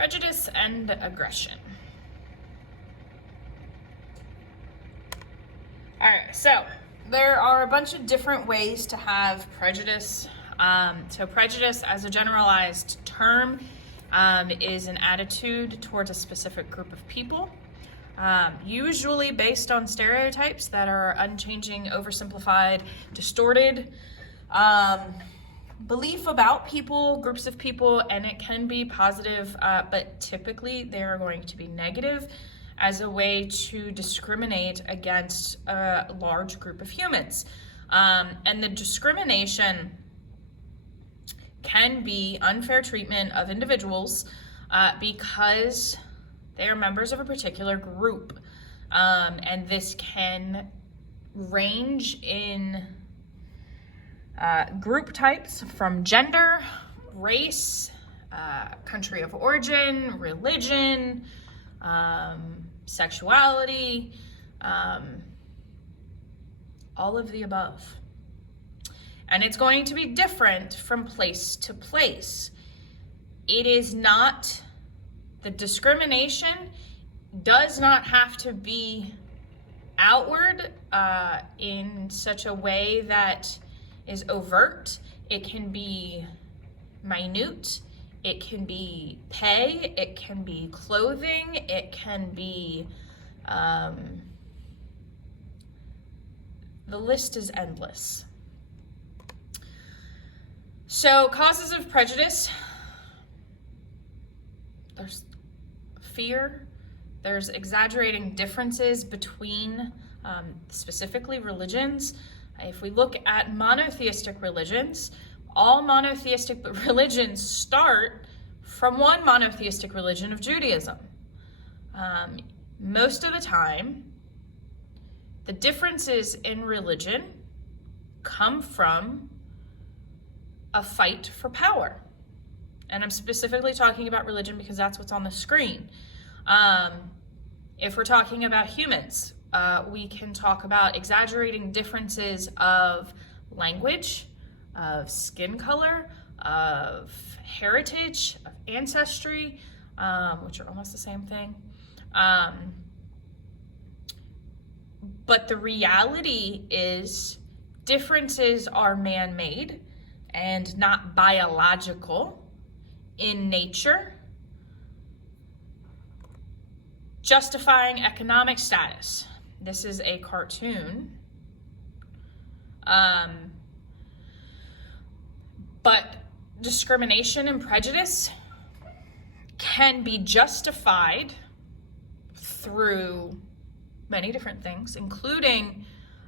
Prejudice and Aggression. All right, so there are a bunch of different ways to have prejudice. So prejudice as a generalized term is an attitude towards a specific group of people, usually based on stereotypes that are unchanging, oversimplified, distorted belief about people, groups of people, and it can be positive, but typically they are going to be negative as a way to discriminate against a large group of humans. And the discrimination can be unfair treatment of individuals because they are members of a particular group. And this can range in group types from gender, race, country of origin, religion, sexuality, all of the above. And it's going to be different from place to place. It is not, the discrimination does not have to be outward in such a way that is overt. It can be minute, it can be pay, it can be clothing, it can be, the list is endless. So causes of prejudice, there's fear, there's exaggerating differences between specifically religions. If we look at monotheistic religions, all monotheistic religions start from one monotheistic religion of Judaism. Most of the time, the differences in religion come from a fight for power. And I'm specifically talking about religion because that's what's on the screen. If we're talking about humans, we can talk about exaggerating differences of language, of skin color, of heritage, of ancestry, which are almost the same thing. But the reality is differences are man-made and not biological in nature. Justifying economic status. This is a cartoon. But discrimination and prejudice can be justified through many different things, including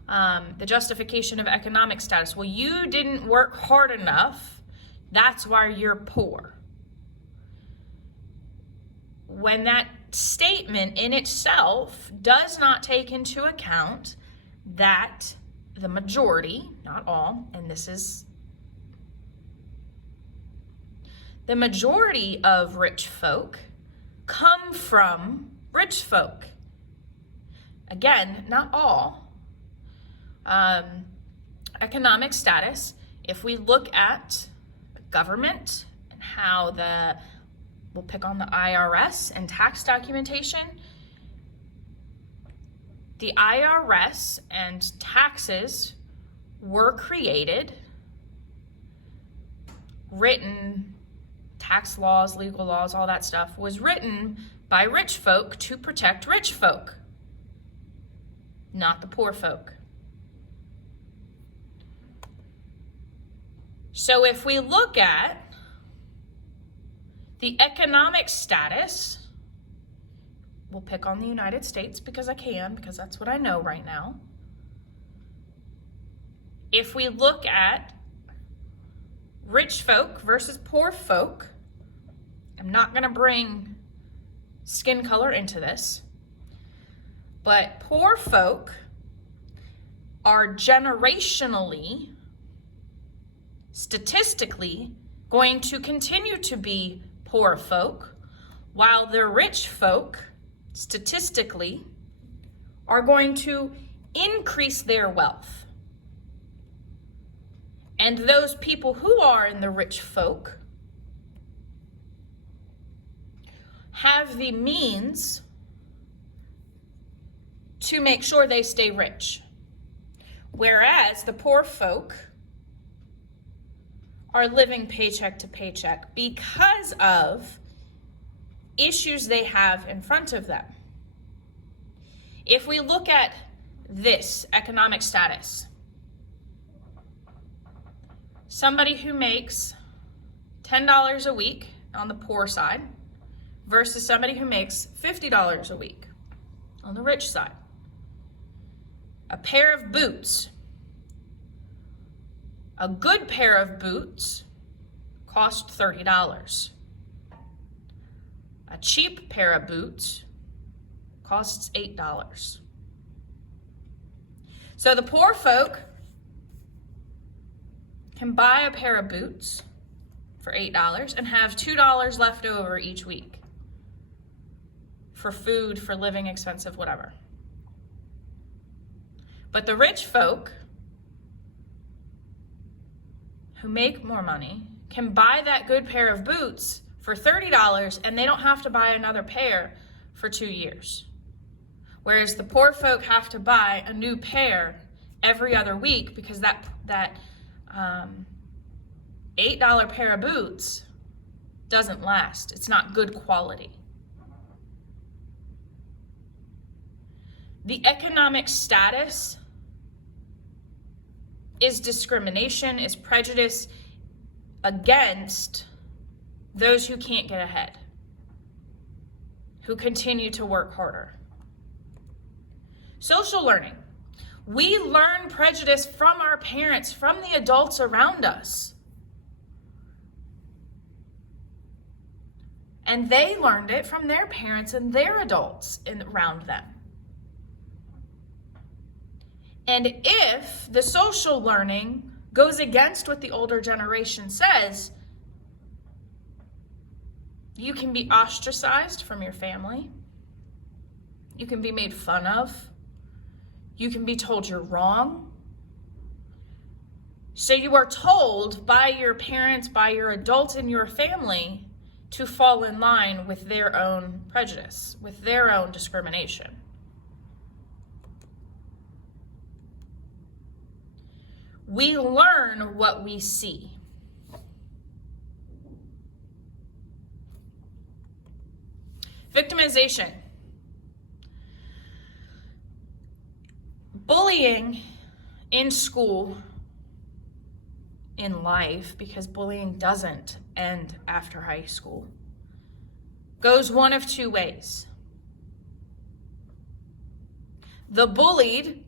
the justification of economic status. Well, you didn't work hard enough, that's why you're poor. When that statement in itself does not take into account that the majority, not all, and this is the majority of rich folk come from rich folk. Again, not all. Economic status, if we look at government and how we'll pick on the IRS and tax documentation. The IRS and taxes were created, written, tax laws, legal laws, all that stuff was written by rich folk to protect rich folk, not the poor folk. So if we look at the economic status, we'll pick on the United States because that's what I know right now. If we look at rich folk versus poor folk, I'm not going to bring skin color into this, but poor folk are generationally, statistically, going to continue to be poor folk, while the rich folk, statistically, are going to increase their wealth. And those people who are in the rich folk have the means to make sure they stay rich. Whereas the poor folk are living paycheck to paycheck because of issues they have in front of them. If we look at this economic status, somebody who makes $10 a week on the poor side versus somebody who makes $50 a week on the rich side. A pair of boots. A good pair of boots cost $30. A cheap pair of boots costs $8. So the poor folk can buy a pair of boots for $8 and have $2 left over each week for food, for living expensive, whatever. But the rich folk who make more money can buy that good pair of boots for $30 and they don't have to buy another pair for 2 years. Whereas the poor folk have to buy a new pair every other week because that $8 pair of boots doesn't last. It's not good quality. The economic status is discrimination, is prejudice against those who can't get ahead, who continue to work harder. Social learning. We learn prejudice from our parents, from the adults around us. And they learned it from their parents and their adults around them. And if the social learning goes against what the older generation says, you can be ostracized from your family. You can be made fun of. You can be told you're wrong. So you are told by your parents, by your adults in your family, to fall in line with their own prejudice, with their own discrimination. We learn what we see. Victimization. Bullying in school, in life, because bullying doesn't end after high school, goes one of two ways. The bullied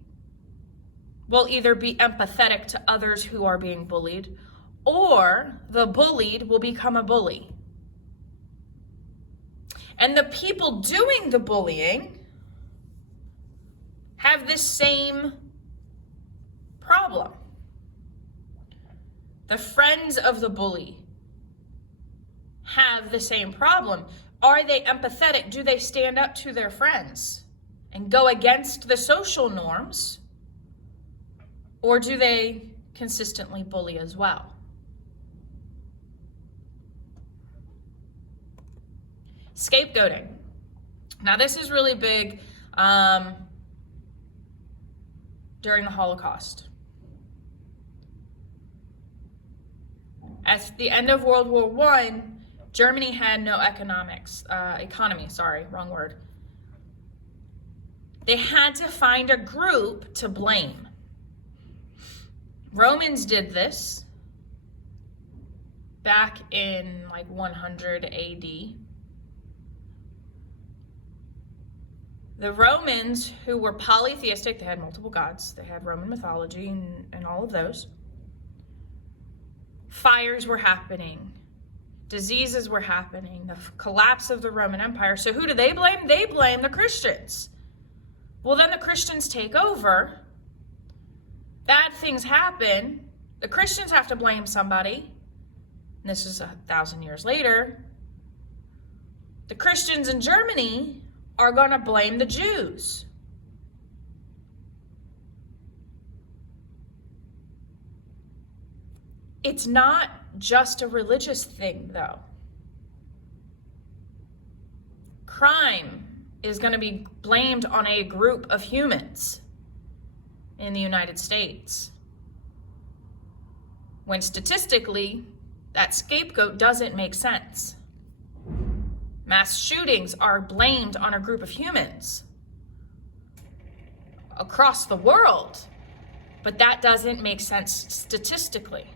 will either be empathetic to others who are being bullied, or the bullied will become a bully. And the people doing the bullying have this same problem. The friends of the bully have the same problem. Are they empathetic? Do they stand up to their friends and go against the social norms? Or do they consistently bully as well? Scapegoating. Now, this is really big during the Holocaust. At the end of World War I, Germany had no economy. They had to find a group to blame. Romans did this back in 100 AD. The Romans, who were polytheistic, they had multiple gods, they had Roman mythology and all of those. Fires were happening. Diseases were happening. The collapse of the Roman Empire. So who do they blame? They blame the Christians. Well, then the Christians take over. Bad things happen. The Christians have to blame somebody. And this is 1,000 years later. The Christians in Germany are going to blame the Jews. It's not just a religious thing, though. Crime is going to be blamed on a group of humans in the United States, when statistically, that scapegoat doesn't make sense. Mass shootings are blamed on a group of humans across the world, but that doesn't make sense statistically.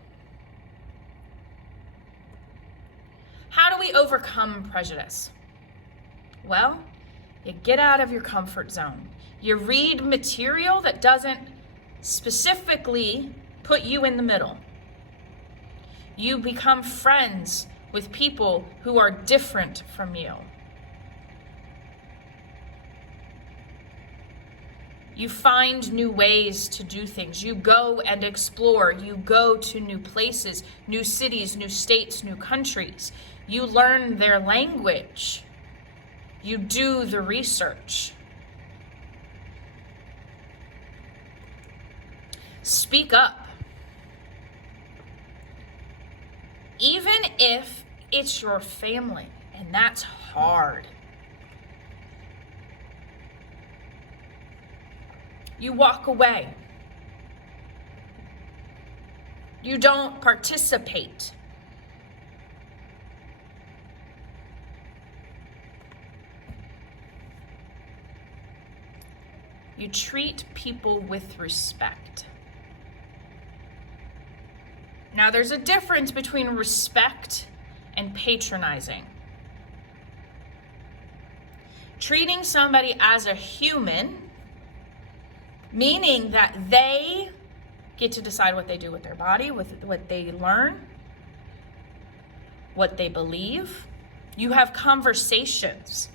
How do we overcome prejudice? Well, you get out of your comfort zone. You read material that doesn't specifically put you in the middle. You become friends with people who are different from you. You find new ways to do things. You go and explore. You go to new places, new cities, new states, new countries. You learn their language. You do the research. Speak up. Even if it's your family, and that's hard. You walk away. You don't participate. You treat people with respect. Now, there's a difference between respect and patronizing. Treating somebody as a human, meaning that they get to decide what they do with their body, with what they learn, what they believe. You have conversations.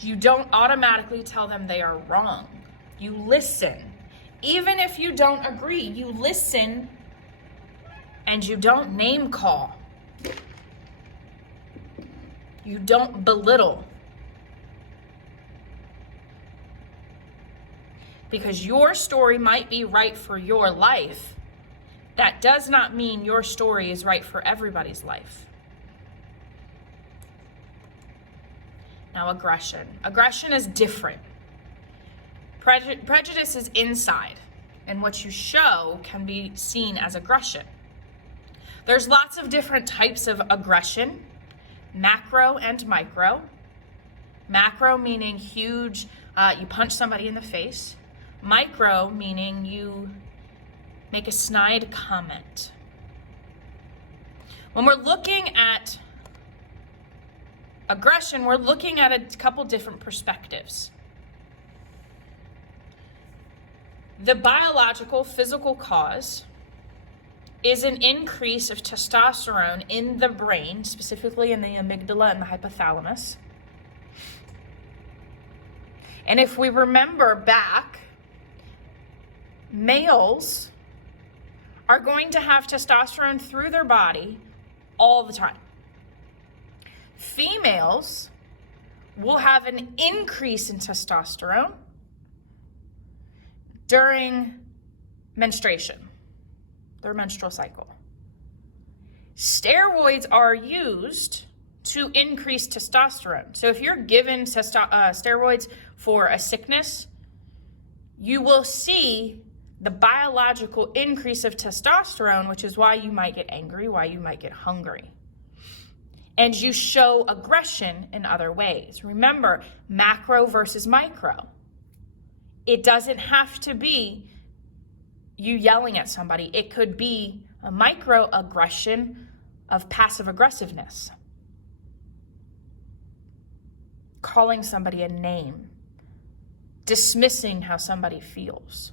You don't automatically tell them they are wrong. You listen. Even if you don't agree, you listen and you don't name call. You don't belittle. Because your story might be right for your life. That does not mean your story is right for everybody's life. Now, aggression. Aggression is different. Prejudice is inside, and what you show can be seen as aggression. There's lots of different types of aggression, macro and micro. Macro meaning huge, you punch somebody in the face. Micro meaning you make a snide comment. When we're looking at aggression, we're looking at a couple different perspectives. The biological, physical cause is an increase of testosterone in the brain, specifically in the amygdala and the hypothalamus. And if we remember back, males are going to have testosterone through their body all the time. Females will have an increase in testosterone during menstruation, their menstrual cycle. Steroids are used to increase testosterone. So if you're given steroids for a sickness, you will see the biological increase of testosterone, which is why you might get angry, why you might get hungry. And you show aggression in other ways. Remember, macro versus micro. It doesn't have to be you yelling at somebody. It could be a microaggression of passive aggressiveness. Calling somebody a name. Dismissing how somebody feels.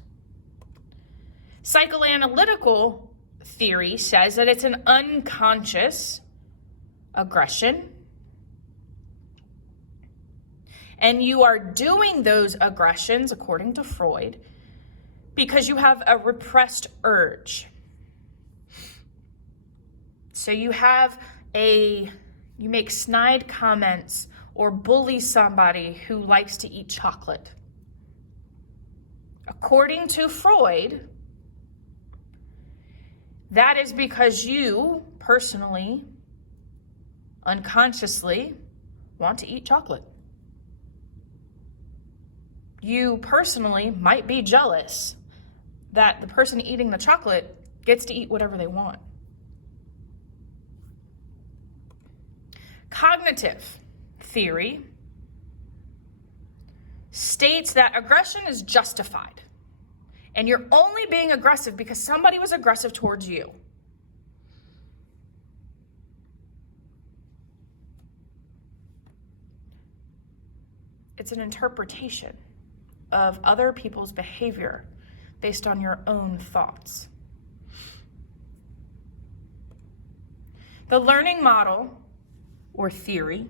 Psychoanalytical theory says that it's an unconscious aggression. And you are doing those aggressions, according to Freud, because you have a repressed urge. So you make snide comments or bully somebody who likes to eat chocolate. According to Freud, that is because you personally unconsciously want to eat chocolate. You personally might be jealous that the person eating the chocolate gets to eat whatever they want. Cognitive theory states that aggression is justified, and you're only being aggressive because somebody was aggressive towards you. It's an interpretation of other people's behavior based on your own thoughts. The learning model, or theory,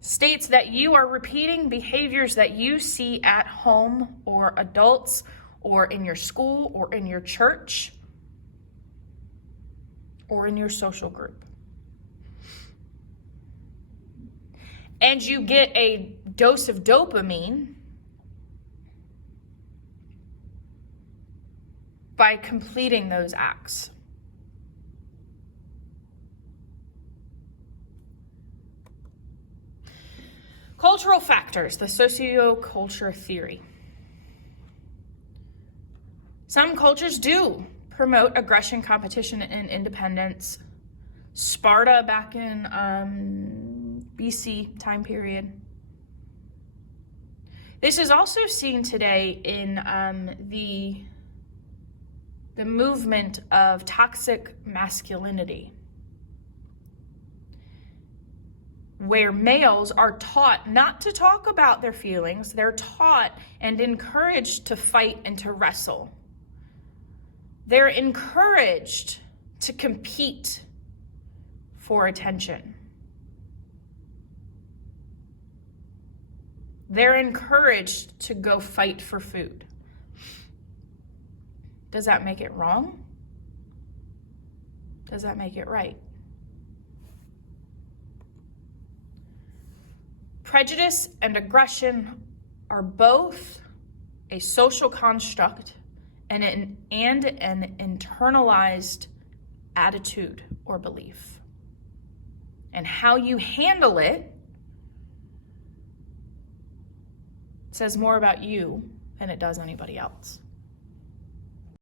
states that you are repeating behaviors that you see at home or adults or in your school or in your church or in your social group. And you get a dose of dopamine by completing those acts. Cultural factors, the socioculture theory. Some cultures do promote aggression, competition, and independence. Sparta back in BC time period. This is also seen today in the movement of toxic masculinity, where males are taught not to talk about their feelings. They're taught and encouraged to fight and to wrestle. They're encouraged to compete for attention. They're encouraged to go fight for food. Does that make it wrong? Does that make it right? Prejudice and aggression are both a social construct and an internalized attitude or belief. And how you handle it says more about you than it does anybody else.